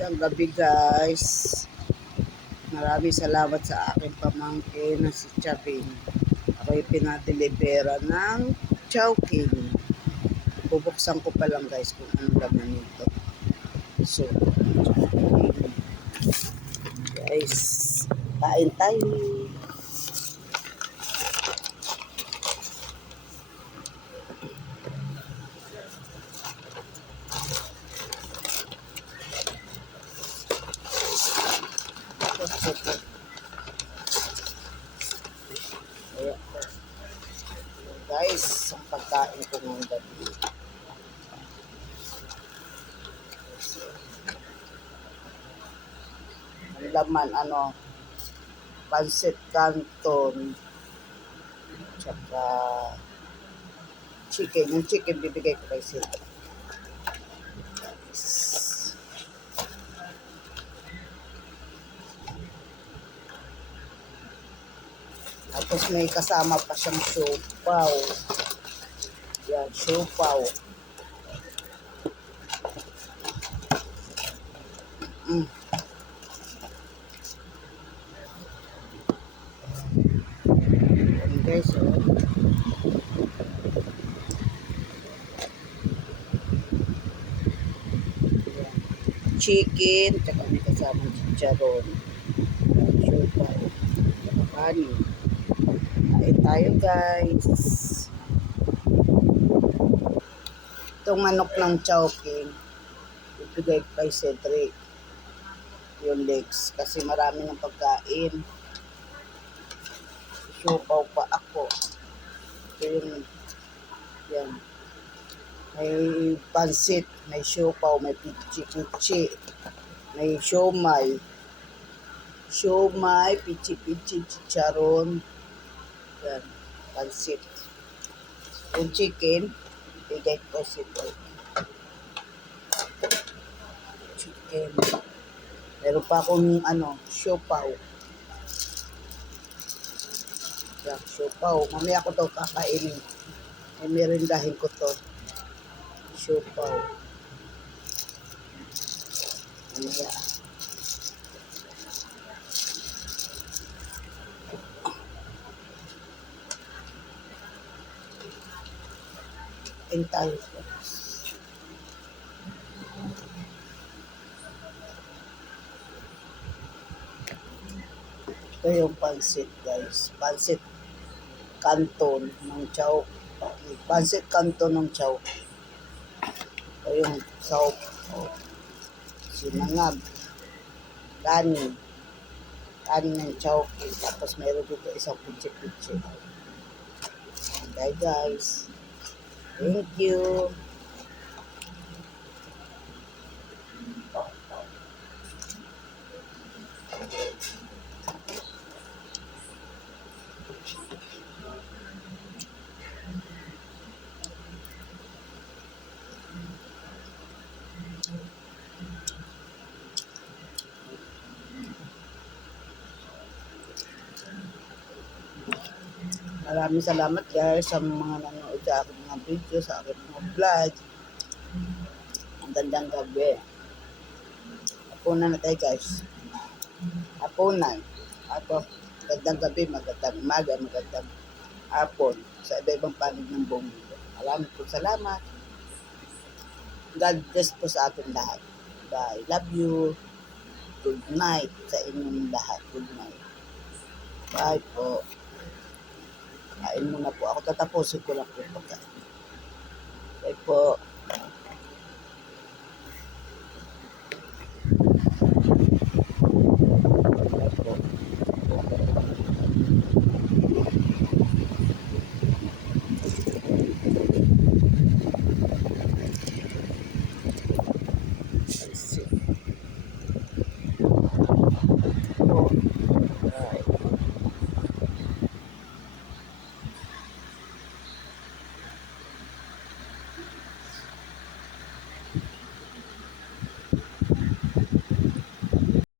Magandang gabi guys. Maraming salamat sa aking pamangkin na si Chabin. Ako'y pinadelibera ng Chowking. Bubuksan ko pa lang guys kung anong laman nito. So, guys, kain tayo. Guys, ang pagkain ko ngayong gabi. Ang laman, pancit canton, tsaka chicken. Yung chicken bibigay ko kay sila. Tapos may kasama pa siyang siopaw. Yan, siopaw. Yan guys, oh. Yan. Chicken, tsaka may kasama chicharon. Siopaw. Tsaka kanin. Kain tayo guys. Itong manok ng Chowking, ibigay ko kay Cedric. Yung legs, kasi marami ng pagkain. Siopaw pa ako. Ito yung, yan. May pansit, may siopaw, may pichi-pichi, may siomay, pichi-pichi, chicharon, yan, pansit. Yung chicken, bigay ko Cedric. Chicken. Meron pa akong siopaw. Yan, siopaw. Mamaya ko to kakainin. May merindahin ko to. Siopaw. Mamaya. Kain tayo. Ito yung pansit guys. Pansit canton ng Chow. Pansit canton ng Chow. Ito yung saup. Sinangag. Kanin. Kanin ng Chow. Tapos mayroon dito isang pichi-pichi. Okay guys. Thank you. Maraming salamat guys sa mga nanonood sa aking mga video, sa aking mga vlog. Ang gandang gabi. Hapunan na tayo guys. Hapunan. Ato, gandang gabi, magandang umaga, magandang hapon sa iba-ibang panig ng buong mundo. Maraming po salamat. God bless po sa ating lahat. Bye. Love you. Good night sa inyong lahat. Good night. Bye po. Kain muna po ako. Tatapusin ko lang po pagkain.